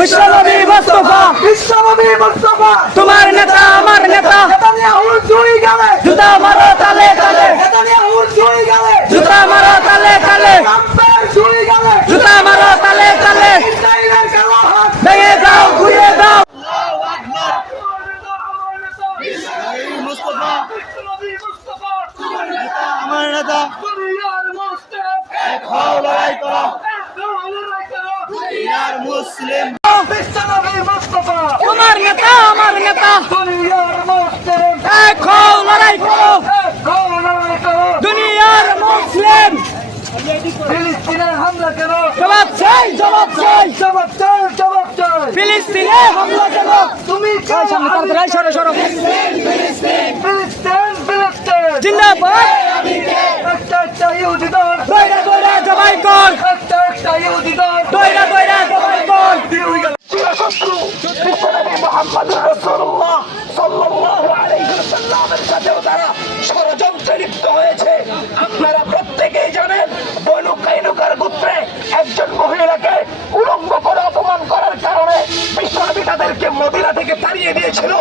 বিশ্বনবী মুস্তাফা তোমার নেতা আমার নেতা জুতা মারো তালে তালে জুতা মারো তালে তালে জুতা মারো তালে তালে ভেঙে দাও ঘুরিয়ে দাও আমার নেতা মুসলিম তোমার নেতা আমার নেতা এক হও লড়াই করো দুনিয়ার মুসলিম ফিলিস্তিনের হামলা কেন জবাব চাই জবাব চাই জবাব চাই জবাব চাই ফিলিস্তিনে হামলা কেন তুমি সামনে তাড়াতাড়ি সরো সরো ফিলিস্তিন জিন্দাবাদ একটা ইহুদি দল দইরা দইরা জবাই কর একটা ইহুদি দল দইরা দইরা জবাই কর চিরশত্রু বিশ্বনবী মুহাম্মদুর রাসূলুল্লাহ সাল্লাল্লাহু আলাইহি ওয়াসাল্লামের সাথেও তারা ষড়যন্ত্রে লিপ্ত হয়েছে। আপনারা প্রত্যেকেই জানেন বনু কাইনুকার গোত্রে একজন মহিলাকে উলঙ্গ করে অপমান করার কারণে বিশ্বনবী তাদেরকে মদিনা থেকে তাড়িয়ে দিয়েছিল।